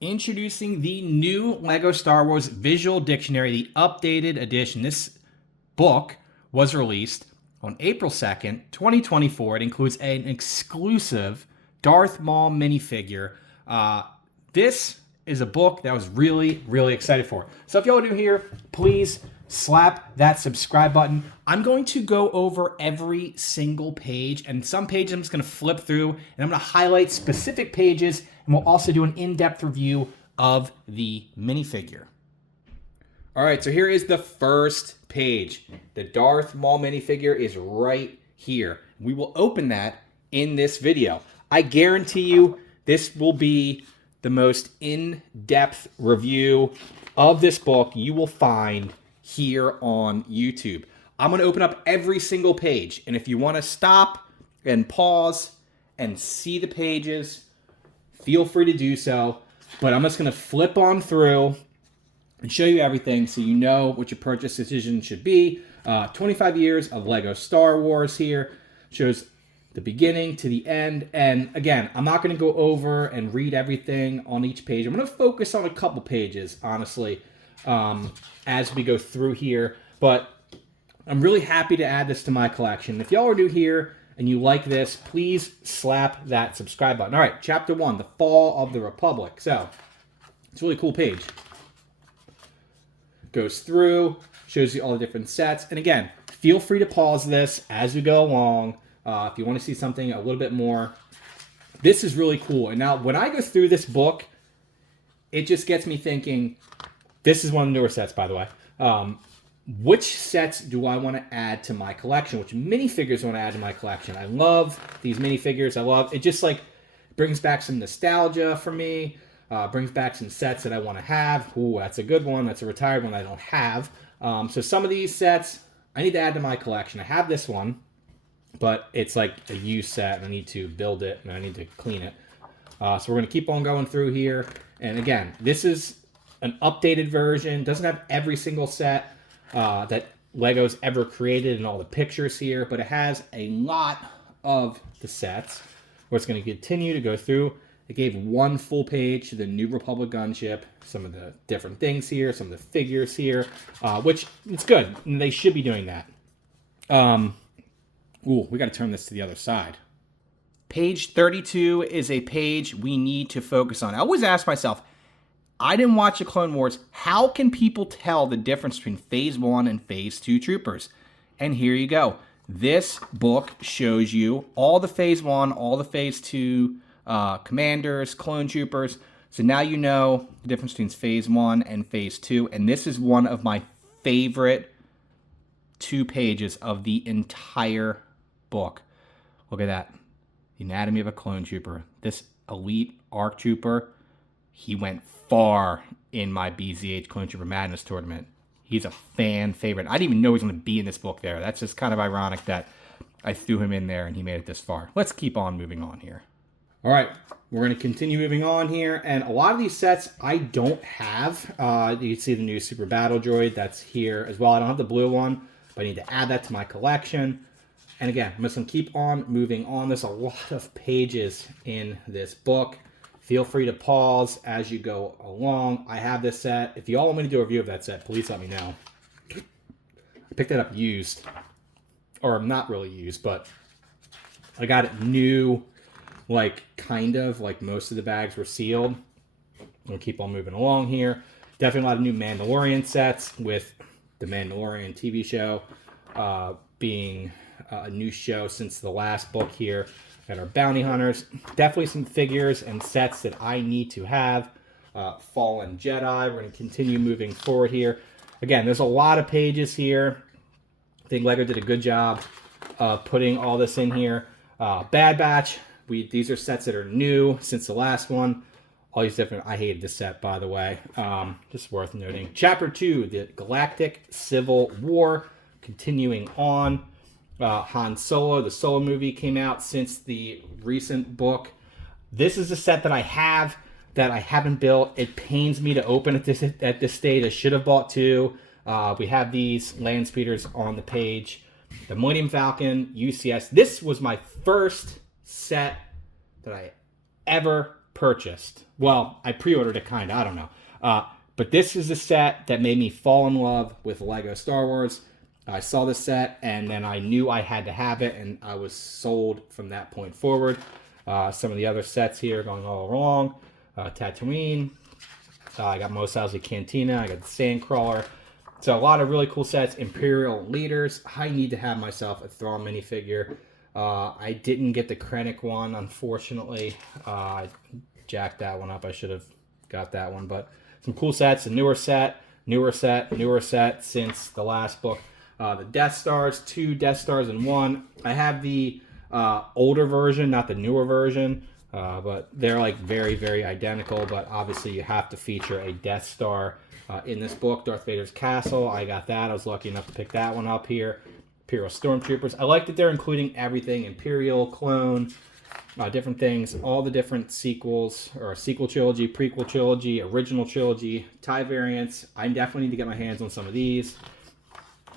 Introducing the new LEGO Star Wars Visual Dictionary, the updated edition. This book was released on April 2nd, 2024. It includes an exclusive Darth Maul minifigure. This is a book that I was really, really excited for. So if y'all are new here, please slap that subscribe button. I'm going to go over every single page, and some pages I'm just going to flip through, and I'm going to highlight specific pages, and we'll also do an in-depth review of the minifigure. All right, so here is the first page. The Darth Maul minifigure is right here. We will open that in this video. I guarantee you this will be the most in-depth review of this book you will find here on YouTube. I'm going to open up every single page, and if you want to stop and pause and see the pages, feel free to do so. But I'm just going to flip on through and show you everything so you know what your purchase decision should be. 25 years of LEGO Star Wars here. Shows the beginning to the end. And again, I'm not going to go over and read everything on each page. I'm going to focus on a couple pages, honestly, as we go through here. But I'm really happy to add this to my collection. If y'all are new here and you like this, please slap that subscribe button. All right, Chapter 1, The Fall of the Republic. So, it's a really cool page. Goes through, shows you all the different sets. And again, feel free to pause this as we go along. If you want to see something a little bit more. This is really cool. And now, when I go through this book, it just gets me thinking, this is one of the newer sets, by the way. Which sets do I want to add to my collection? Which minifigures do I want to add to my collection? I love these minifigures. I love it. Just like brings back some nostalgia for me. Brings back some sets that I want to have. Ooh, that's a good one. That's a retired one I don't have. So some of these sets I need to add to my collection. I have this one, but it's like a used set, and I need to build it, and I need to clean it. So we're going to keep on going through here. And again, this is an updated version. Doesn't have every single set that LEGO's ever created and all the pictures here, but it has a lot of the sets. We're just going to continue to go through. It gave one full page to the New Republic gunship, some of the different things here, some of the figures here, which it's good. And they should be doing that. Ooh, we got to turn this to the other side. Page 32 is a page we need to focus on. I always ask myself, I didn't watch the Clone Wars. How can people tell the difference between Phase 1 and Phase 2 troopers? And here you go. This book shows you all the Phase 1, all the Phase 2 commanders, clone troopers. So now you know the difference between Phase 1 and Phase 2. And this is one of my favorite 2 pages of the entire book. Look at that. The anatomy of a clone trooper. This elite ARC trooper, he went far in my BZH Clone Trooper Madness tournament. He's a fan favorite. I didn't even know he was going to be in this book there. That's just kind of ironic that I threw him in there and he made it this far. Let's keep on moving on here. All right, we're going to continue moving on here. And a lot of these sets I don't have. You can see the new Super Battle Droid that's here as well. I don't have the blue one, but I need to add that to my collection. And again, I'm just going to keep on moving on. There's a lot of pages in this book. Feel free to pause as you go along. I have this set. If you all want me to do a review of that set, please let me know. I picked it up used. Or not really used, but I got it new, like kind of, like most of the bags were sealed. I'm going to keep on moving along here. Definitely a lot of new Mandalorian sets with the Mandalorian TV show being a new show since the last book here. Got our bounty hunters. Definitely some figures and sets that I need to have. Fallen Jedi. We're going to continue moving forward here. Again, there's a lot of pages here. I think LEGO did a good job putting all this in here. Bad Batch. These are sets that are new since the last one. All these different... I hated this set, by the way. Just worth noting. Chapter 2, the Galactic Civil War. Continuing on. Han Solo, the Solo movie came out since the recent book. This is a set that I have that I haven't built. It pains me to open at this stage. I should have bought 2. We have these land speeders on the page. The Millennium Falcon UCS. This was my first set that I ever purchased. Well, I pre-ordered it kind of, I don't know. But this is the set that made me fall in love with Lego Star Wars. I saw this set, and then I knew I had to have it, and I was sold from that point forward. Some of the other sets here going all along. Tatooine. I got Mos Eisley Cantina. I got the Sandcrawler. So a lot of really cool sets. Imperial Leaders. I need to have myself a Thrawn minifigure. I didn't get the Krennic one, unfortunately. I jacked that one up. I should have got that one. But some cool sets. A newer set since the last book. The Death Stars, 2 Death Stars in 1. I have the older version, not the newer version. But they're like very, very identical. But obviously you have to feature a Death Star in this book. Darth Vader's Castle. I got that. I was lucky enough to pick that one up here. Imperial Stormtroopers. I like that they're including everything. Imperial, Clone, different things. All the different sequels, or sequel trilogy, prequel trilogy, original trilogy, TIE variants. I definitely need to get my hands on some of these.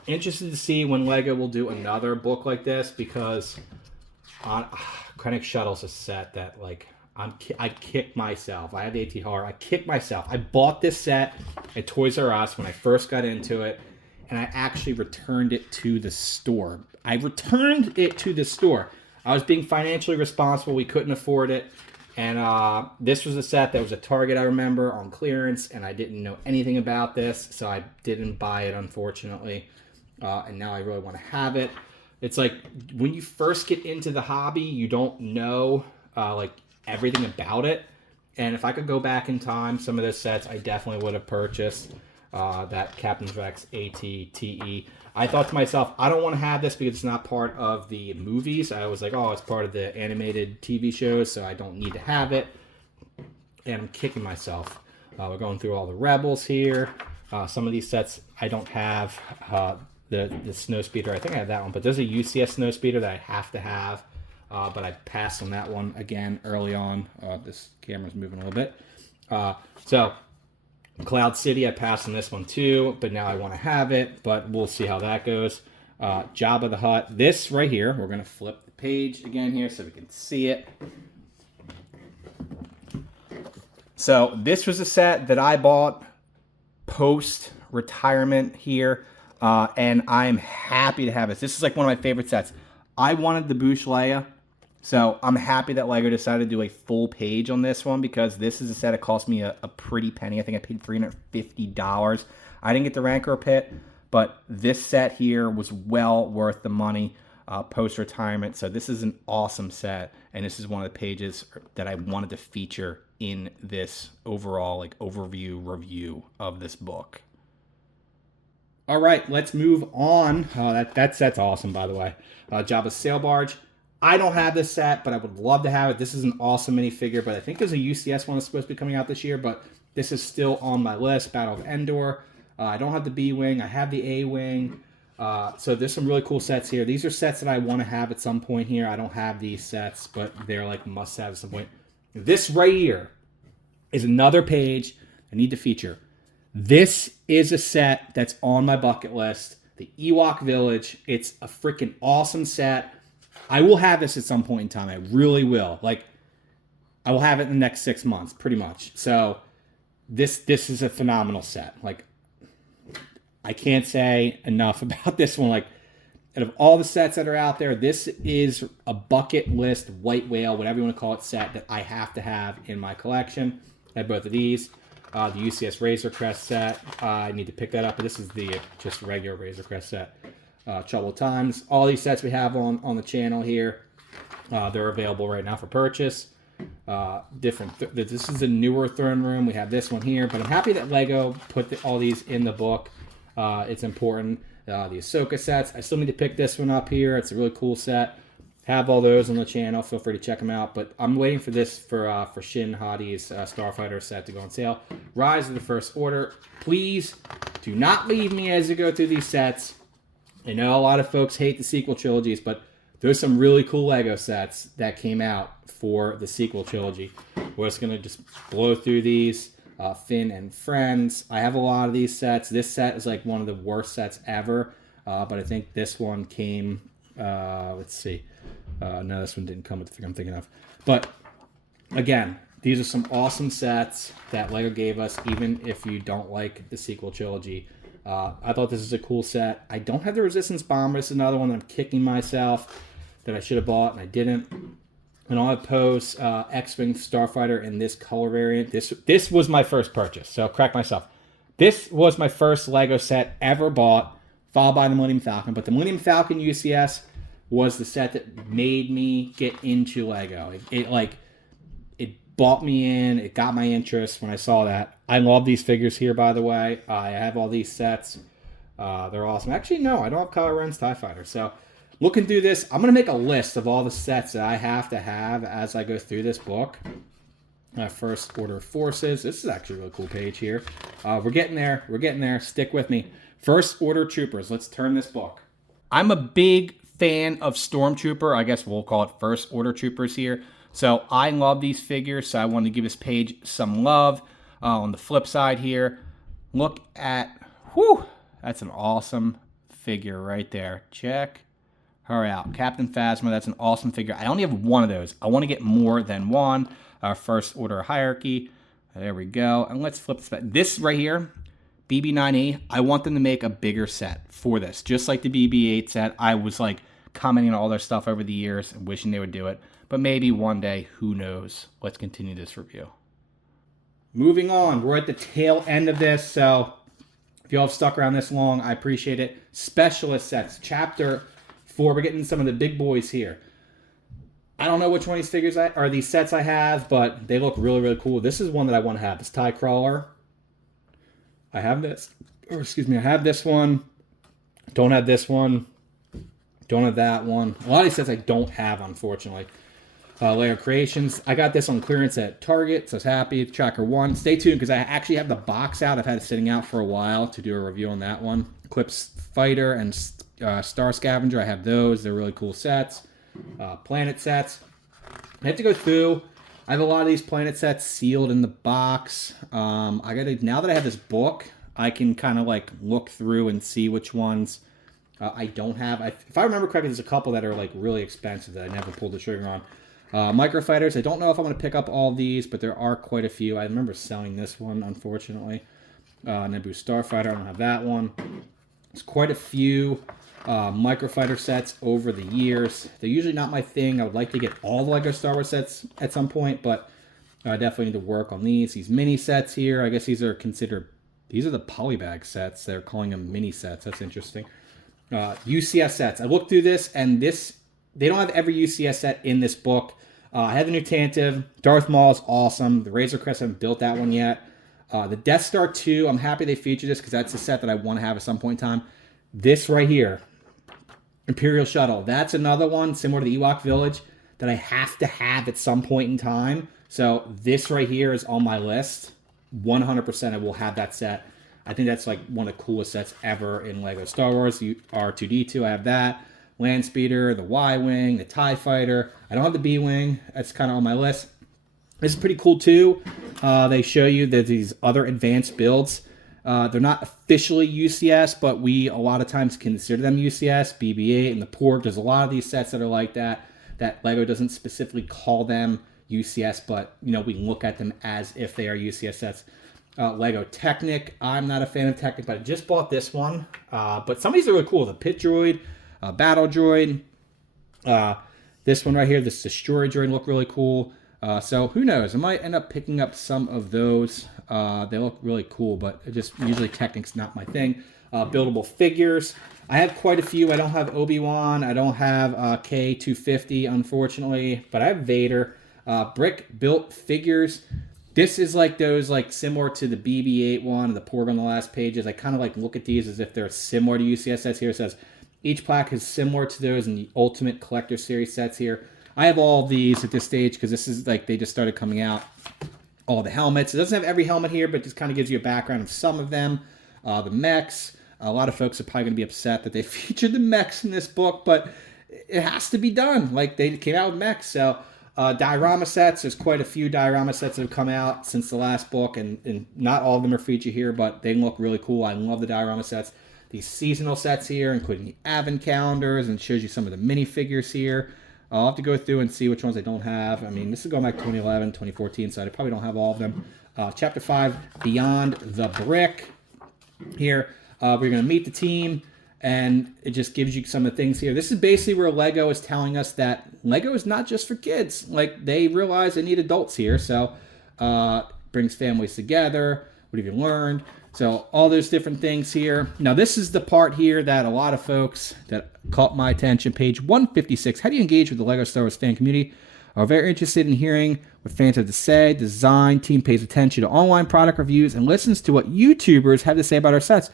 Interested to see when Lego will do another book like this, because Krennic Shuttle's a set that, like, I kick myself. I have AT Horror. I kick myself. I bought this set at Toys R Us when I first got into it, and I actually returned it to the store. I was being financially responsible. We couldn't afford it. And this was a set that was at Target, I remember, on clearance, and I didn't know anything about this, so I didn't buy it, unfortunately. And now I really want to have it. It's like when you first get into the hobby, you don't know like everything about it. And if I could go back in time, some of those sets I definitely would have purchased. That Captain Rex AT-TE. I thought to myself, I don't want to have this because it's not part of the movies. I was like, oh, it's part of the animated TV shows, so I don't need to have it. And I'm kicking myself. We're going through all the Rebels here. Some of these sets I don't have. The Snowspeeder, I think I have that one, but there's a UCS Snowspeeder that I have to have. But I passed on that one again early on. This camera's moving a little bit. So Cloud City, I passed on this one too, but now I want to have it, but we'll see how that goes. Jabba the Hutt. This right here, we're going to flip the page again here so we can see it. So this was a set that I bought post-retirement here, and I'm happy to have this. This is like one of my favorite sets. I wanted the Bouche Leia, so I'm happy that Lego decided to do a full page on this one, because this is a set that cost me a pretty penny. I think I paid $350. I didn't get the Rancor Pit, but this set here was well worth the money post-retirement. So this is an awesome set, and this is one of the pages that I wanted to feature in this overall like overview review of this book. All right, let's move on. That set's awesome, by the way. Jabba's Sail Barge. I don't have this set, but I would love to have it. This is an awesome minifigure, but I think there's a UCS one that's supposed to be coming out this year, but this is still on my list, Battle of Endor. I don't have the B-Wing. I have the A-Wing. So there's some really cool sets here. These are sets that I want to have at some point here. I don't have these sets, but they're like must-have at some point. This right here is another page I need to feature. This is a set that's on my bucket list. The Ewok Village. It's a freaking awesome set. I will have this at some point in time. I really will. Like, I will have it in the next 6 months, pretty much. So, this is a phenomenal set. Like, I can't say enough about this one. Like, out of all the sets that are out there, this is a bucket list, white whale, whatever you want to call it, set that I have to have in my collection. I have both of these. The UCS Razor Crest set. I need to pick that up, but this is the just regular Razor Crest set. Troubled Times. All these sets we have on the channel here. They're available right now for purchase. This is a newer throne room. We have this one here, but I'm happy that Lego put all these in the book. It's important. The Ahsoka sets. I still need to pick this one up here. It's a really cool set. Have all those on the channel. Feel free to check them out. But I'm waiting for this for Shin Hadi's Starfighter set to go on sale. Rise of the First Order. Please do not leave me as you go through these sets. I know a lot of folks hate the sequel trilogies, but there's some really cool Lego sets that came out for the sequel trilogy. We're just going to just blow through these. Finn and Friends. I have a lot of these sets. This set is like one of the worst sets ever, but I think this one came, let's see. No, this one didn't come with the thing I'm thinking of. But again, These are some awesome sets that LEGO gave us, even if you don't like the sequel trilogy. I thought this is a cool set. I don't have the Resistance Bomber. This is another one that I'm kicking myself that I should have bought, and I didn't. And I'll have Poe's X-Wing Starfighter in this color variant. This was my first purchase, so I'll crack myself. This was my first LEGO set ever bought, followed by the Millennium Falcon. But the Millennium Falcon UCS was the set that made me get into LEGO. It bought me in. It got my interest when I saw that. I love these figures here, by the way. I have all these sets. They're awesome. Actually, no, I don't have Kylo Ren's TIE Fighter. So, looking through this, I'm going to make a list of all the sets that I have to have as I go through this book. First Order Forces. This is actually a really cool page here. We're getting there. We're getting there. Stick with me. First Order Troopers. Let's turn this book. I'm a big fan of Stormtrooper. I guess we'll call it First Order Troopers here. So I love these figures, so I wanted to give this page some love. On the flip side here, look at, that's an awesome figure right there. Check her out. Captain Phasma, that's an awesome figure. I only have one of those. I want to get more than one. First Order Hierarchy. There we go. And let's flip this back. This right here, BB-9E, I want them to make a bigger set for this. Just like the BB-8 set, I was like commenting on all their stuff over the years and wishing they would do it. But maybe one day, who knows? Let's continue this review. Moving on, we're at the tail end of this, so if you all have stuck around this long, I appreciate it. Specialist sets, Chapter 4. We're getting some of the big boys here. I don't know which one of these figures are these sets I have, but they look really, really cool. This is one that I want to have. This TIE Crawler. I have this. Or excuse me, I have this one. Don't have this one. Don't have that one. A lot of these sets I don't have, unfortunately. Layer Creations. I got this on clearance at Target, so I was happy. Tracker 1. Stay tuned because I actually have the box out. I've had it sitting out for a while to do a review on that one. Eclipse Fighter and Star Scavenger. I have those. They're really cool sets. Planet sets. I have to go through. I have a lot of these planet sets sealed in the box. Now that I have this book, I can kind of like look through and see which ones I don't have. If I remember correctly, there's a couple that are like really expensive that I never pulled the trigger on. Microfighters, I don't know if I'm going to pick up all these, but there are quite a few. I remember selling this one, unfortunately. Naboo Starfighter, I don't have that one. There's quite a few microfighter sets over the years. They're usually not my thing. I would like to get all the LEGO Star Wars sets at some point, but I definitely need to work on these. These mini sets here, I guess these are the polybag sets. They're calling them mini sets. That's interesting. UCS sets. I looked through this, and they don't have every UCS set in this book. I have the new Tantive. Darth Maul is awesome. The Razor Crest, I haven't built that one yet. The Death Star 2, I'm happy they featured this because that's a set that I want to have at some point in time. This right here, Imperial Shuttle. That's another one similar to the Ewok Village that I have to have at some point in time. So this right here is on my list. 100% I will have that set. I think that's like one of the coolest sets ever in LEGO Star Wars. R2-D2, I have that. Land Speeder, the Y-Wing, the TIE Fighter. I don't have the B-Wing. That's kind of on my list. This is pretty cool too. They show you that these other advanced builds. They're not officially UCS, but we a lot of times consider them UCS. BB-8 and the Porg. There's a lot of these sets that are like that LEGO doesn't specifically call them UCS, but we look at them as if they are UCS sets. Lego Technic. I'm not a fan of Technic, but I just bought this one. But some of these are really cool. The Pit Droid, Battle Droid. This one right here, this Destroyer Droid, look really cool. So who knows? I might end up picking up some of those. They look really cool, but usually Technic's not my thing. Buildable figures. I have quite a few. I don't have Obi-Wan. I don't have K250, unfortunately, but I have Vader. Brick built figures. This is like those, like similar to the BB-8 one and the Porg on the last pages. I kind of like look at these as if they're similar to UCS sets here. It says each plaque is similar to those in the Ultimate Collector Series sets here. I have all of these at this stage because this is like they just started coming out. All the helmets. It doesn't have every helmet here, but just kind of gives you a background of some of them. The mechs. A lot of folks are probably going to be upset that they featured the mechs in this book, but it has to be done. Like they came out with mechs, so. Diorama sets, there's quite a few diorama sets that have come out since the last book, and not all of them are featured here, but they look really cool. I love the diorama sets. These seasonal sets here, including the advent calendars, and shows you some of the minifigures here. I'll have to go through and see which ones I don't have. I mean, this is going back to 2011, 2014, so I probably don't have all of them. Chapter 5, Beyond the Brick. Here, we're going to meet the team, and it just gives you some of the things here. This is basically where Lego is telling us that Lego is not just for kids. Like, they realize they need adults here, so brings families together. What have you learned? So all those different things here. Now, this is the part here that a lot of folks that caught my attention. Page 156. How do you engage with the LEGO Star Wars fan community? Are very interested in hearing what fans have to say. Design team pays attention to online product reviews and listens to what YouTubers have to say about our sets.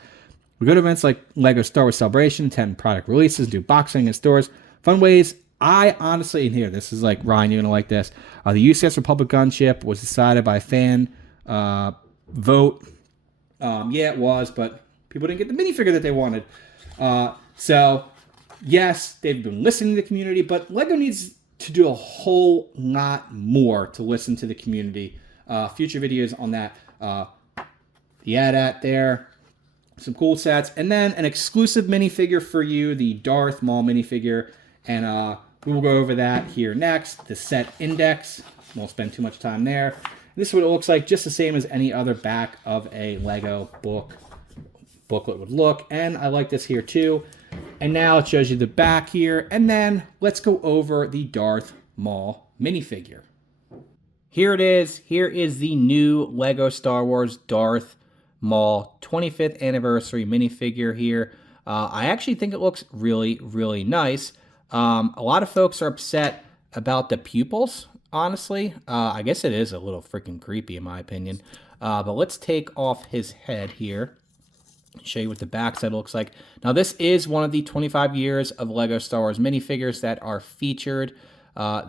We go to events like LEGO Star Wars Celebration, attend product releases, do boxing in stores. Fun ways. I honestly, in here, this is like, Ryan, you're going to like this. The UCS Republic gunship was decided by a fan vote. Yeah, it was, but people didn't get the minifigure that they wanted. So, yes, they've been listening to the community, but LEGO needs to do a whole lot more to listen to the community. Future videos on that. The AT-AT there. Some cool sets. And then an exclusive minifigure for you, the Darth Maul minifigure. And we will go over that here next. The set index. Won't spend too much time there. This is what it looks like, just the same as any other back of a Lego booklet would look. And I like this here too. And now it shows you the back here. And then let's go over the Darth Maul minifigure. Here it is. Here is the new Lego Star Wars Darth Maul 25th anniversary minifigure here. I actually think it looks really, really nice. A lot of folks are upset about the pupils. Honestly, I guess it is a little freaking creepy in my opinion. But let's take off his head here. Show you what the backside looks like. Now, this is one of the 25 years of LEGO Star Wars minifigures that are featured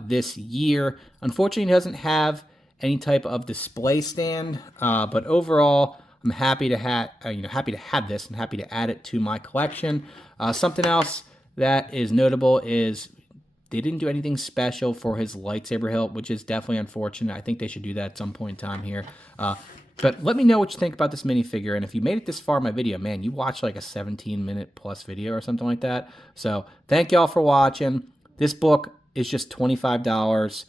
this year. Unfortunately, it doesn't have any type of display stand. But overall, I'm happy to have this and happy to add it to my collection. Something else that is notable is they didn't do anything special for his lightsaber hilt, which is definitely unfortunate. I think they should do that at some point in time here. But let me know what you think about this minifigure. And if you made it this far in my video, man, you watched like a 17-minute plus video or something like that. So thank y'all for watching. This book is just $25.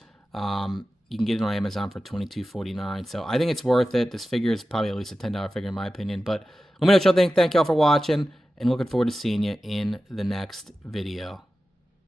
You can get it on Amazon for $22.49. So I think it's worth it. This figure is probably at least a $10 figure in my opinion. But let me know what y'all think. Thank y'all for watching. And looking forward to seeing you in the next video.